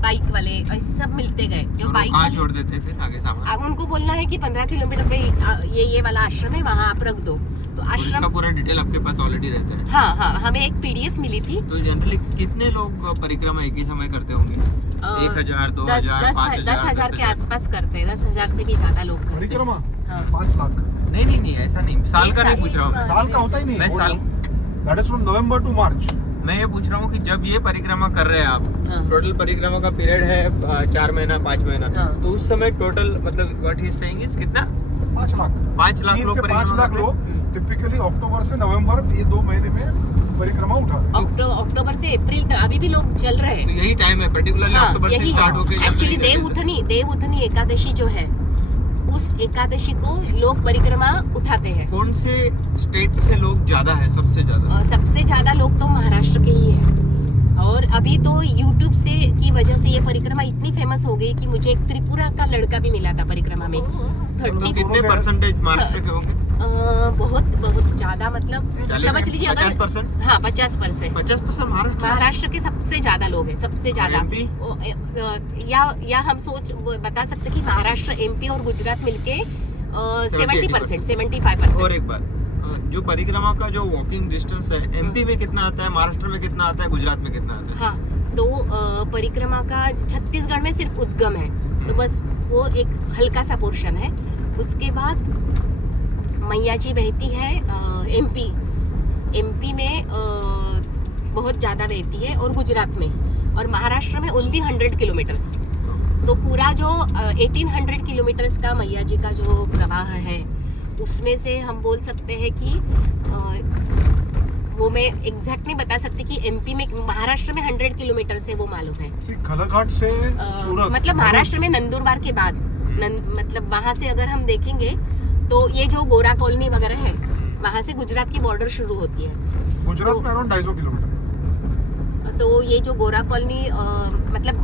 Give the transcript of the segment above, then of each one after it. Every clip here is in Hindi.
बाइक वाले ऐसे सब मिलते गए। जो बाइक कहाँ छोड़ देते फिर आगे सामान? अब उनको बोलना है कि 15 किलोमीटर पे ये वाला आश्रम है, वहाँ आप रख दो। तो आश्रम इसका पूरा डिटेल आपके पास ऑलरेडी रहता है? हाँ हाँ, हमें एक PDF मिली थी। तो जनरली कितने लोग परिक्रमा एक ही समय करते होंगे? 1000, 2000, 5000, 10,000 के आसपास करते हैं। 10,000 से भी ज्यादा लोग करते हैं परिक्रमा। हाँ। 5 लाख। नहीं ऐसा नहीं, साल का नहीं पूछ रहा हूँ। साल का होता ही नहीं। मैं साल, that is from November to March. मैं ये पूछ रहा हूँ कि जब ये परिक्रमा कर रहे हैं आप, हाँ। टोटल परिक्रमा का पीरियड है 4 महीना 5 महीना, हाँ। तो उस समय टोटल मतलब व्हाट ही सेइंग इज कितना? 5 लाख। 5 लाख 3 लोग से 5 परिक्रमा लाख करते हैं? लोग टिपिकली अक्टूबर से नवंबर, ये 2 महीने में परिक्रमा उठाते हैं। अक्टूबर से अप्रैल तक अभी भी लोग चल रहे तो हैं। यही टाइम है पर्टिकुलरली हाँ, अक्टूबर से यही स्टार्ट होके एक्चुअली देव उठनी एकादशी जो है, उस एकादशी को लोग परिक्रमा उठाते हैं। कौन से स्टेट से लोग ज्यादा है? सबसे ज्यादा सबसे ज्यादा लोग तो महाराष्ट्र के ही हैं। और अभी तो YouTube से की वजह से ये परिक्रमा इतनी फेमस हो गई कि मुझे एक त्रिपुरा का लड़का भी मिला था परिक्रमा में। तो कितने परसेंटेज महाराष्ट्र के होंगे? बहुत ज्यादा, मतलब समझ लीजिए अगर 50%? हाँ 50%। 50% महाराष्ट्र के सबसे ज्यादा लोग हैं, सबसे ज्यादा। या हम बता सकते कि महाराष्ट्र, MP और गुजरात मिलके 70%, 75%। और एक बात, जो परिक्रमा का जो वॉकिंग डिस्टेंस है, MP में कितना आता है, महाराष्ट्र में कितना आता है, गुजरात में कितना आता है? हाँ, तो परिक्रमा का छत्तीसगढ़ में सिर्फ उद्गम है, तो बस वो एक हल्का सा पोर्शन है। उसके बाद मैया जी बहती है MP में बहुत ज़्यादा बहती है, और गुजरात में, और महाराष्ट्र में ओनली 100 किलोमीटर्स। सो पूरा जो 1800 किलोमीटर्स का मैया जी का जो प्रवाह है, उसमें से हम बोल सकते हैं कि वो मैं एग्जैक्ट नहीं बता सकती कि MP में, महाराष्ट्र में 100 किलोमीटर से वो मालूम है। खलाघाट से सूरत, मतलब महाराष्ट्र में नंदुरबार के बाद मतलब वहाँ से अगर हम देखेंगे तो ये जो गोरा कॉलोनी वगैरह है, वहाँ से गुजरात की बॉर्डर शुरू होती है। गुजरात में अराउंड 250 किलोमीटर। तो ये जो गोरा कॉलोनी मतलब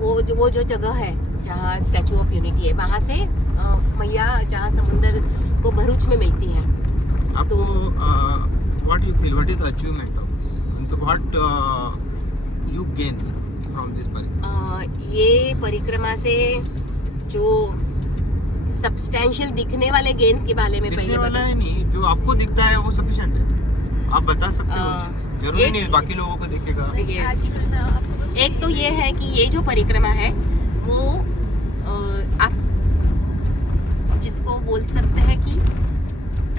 वो जो जगह है जहाँ स्टैचू ऑफ यूनिटी है, वहाँ से मैया जहाँ समुंदर को भरूच में मिलती है। आपको what you feel, what is the achievement of this, what you gain from this परिक्रमा? ये परिक्रमा से जो सब्सटेंशियल दिखने वाले गेंद के बारे में दिखने वाला है नहीं, जो आपको दिखता है वो सफिशिएंट है। आप बता सकते हो, जरूरी नहीं बाकी लोगों को दिखेगा। एक तो ये है कि ये जो परिक्रमा है वो आप जिसको बोल सकते हैं कि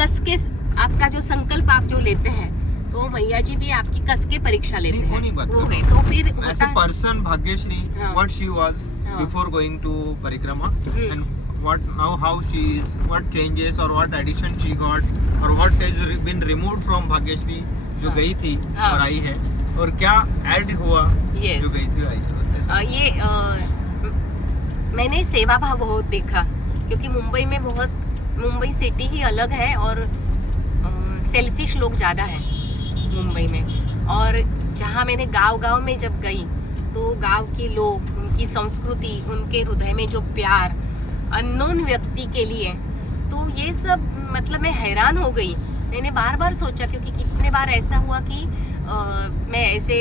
कस के आपका जो संकल्प आप जो लेते हैं, तो मैया जी भी आपकी कस के परीक्षा लेते हैं। वो है तो फिर as a person Bhagyashree, what she was before going to parikrama, and what now how she is, what changes or what addition she got or what has been removed from Bhagyashree जो गई थी और आई है, और क्या ऐड हुआ जो गई थी आई है। मैंने सेवा भाव बहुत देखा, क्योंकि मुंबई सिटी ही अलग है और सेल्फिश लोग ज़्यादा हैं मुंबई में। और जहाँ मैंने गांव में जब गई, तो गांव के लोग, उनकी संस्कृति, उनके हृदय में जो प्यार अननोन व्यक्ति के लिए, तो ये सब मतलब मैं हैरान हो गई। मैंने बार सोचा, क्योंकि कितने बार ऐसा हुआ कि मैं ऐसे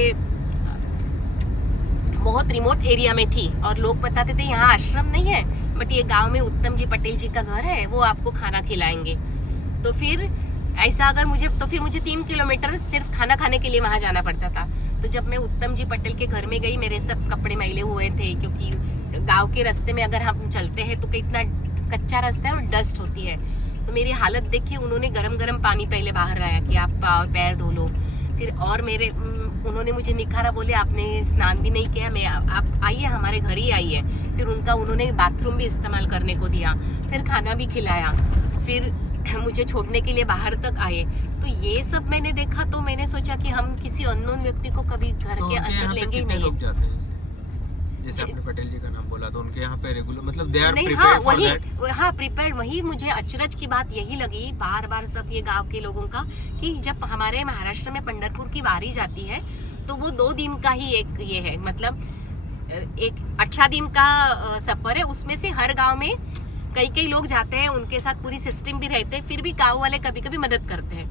बहुत रिमोट एरिया में थी और लोग बताते थे यहाँ आश्रम नहीं है, बट ये गांव में उत्तम जी पटेल जी का घर है, वो आपको खाना खिलाएंगे। तो फिर ऐसा अगर फिर मुझे 3 किलोमीटर सिर्फ खाना खाने के लिए वहाँ जाना पड़ता था। तो जब मैं उत्तम जी पटेल के घर में गई, मेरे सब कपड़े मैले हुए थे, क्योंकि गांव के रास्ते में अगर हम चलते हैं तो कितना कच्चा रास्ता है और डस्ट होती है। तो मेरी हालत देखी, उन्होंने गरम पानी पहले बाहर लाया कि आप पैर धो लो। फिर और उन्होंने मुझे निखारा, बोले आपने स्नान भी नहीं किया, आप आइए हमारे घर ही आइए। फिर उन्होंने बाथरूम भी इस्तेमाल करने को दिया, फिर खाना भी खिलाया, फिर मुझे छोड़ने के लिए बाहर तक आए। तो ये सब मैंने देखा, तो मैंने सोचा कि हम किसी अननोन व्यक्ति को कभी घर के अंदर लेंगे ही नहीं। लोग जाते हैं जैसे आपने पटेल जी का नाम बोला, तो उनके यहाँ पे रेगुलर मतलब they are prepared for that. हाँ प्रिपेयर्ड। वही मुझे अचरज की बात यही लगी बार सब ये गांव के लोगों का, कि जब हमारे महाराष्ट्र में पंढरपुर की वारी जाती है, तो वो 2 दिन का ही एक ये है, मतलब एक 18 दिन का सफर है। उसमें से हर गांव में कई लोग जाते हैं, उनके साथ पूरी सिस्टम भी रहते हैं, फिर भी गांव वाले कभी मदद करते हैं।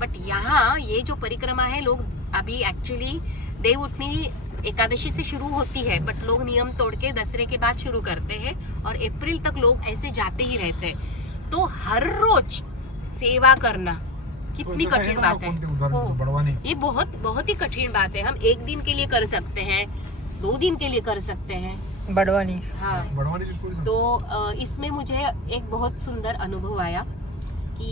बट यहाँ ये जो परिक्रमा है, लोग अभी एक्चुअली देव उठनी एकादशी से शुरू होती है, बट लोग नियम तोड़ के दसरे के बाद शुरू करते हैं और अप्रैल तक लोग ऐसे जाते ही रहते हैं। तो हर रोज सेवा करना कितनी कठिन बात है। बड़वानी ये बहुत बहुत ही कठिन बात है। हम एक दिन के लिए कर सकते हैं, 2 दिन के लिए कर सकते हैं। बड़वानी हाँ, बड़वानी की स्टोरी तो इसमें मुझे एक बहुत सुंदर अनुभव आया कि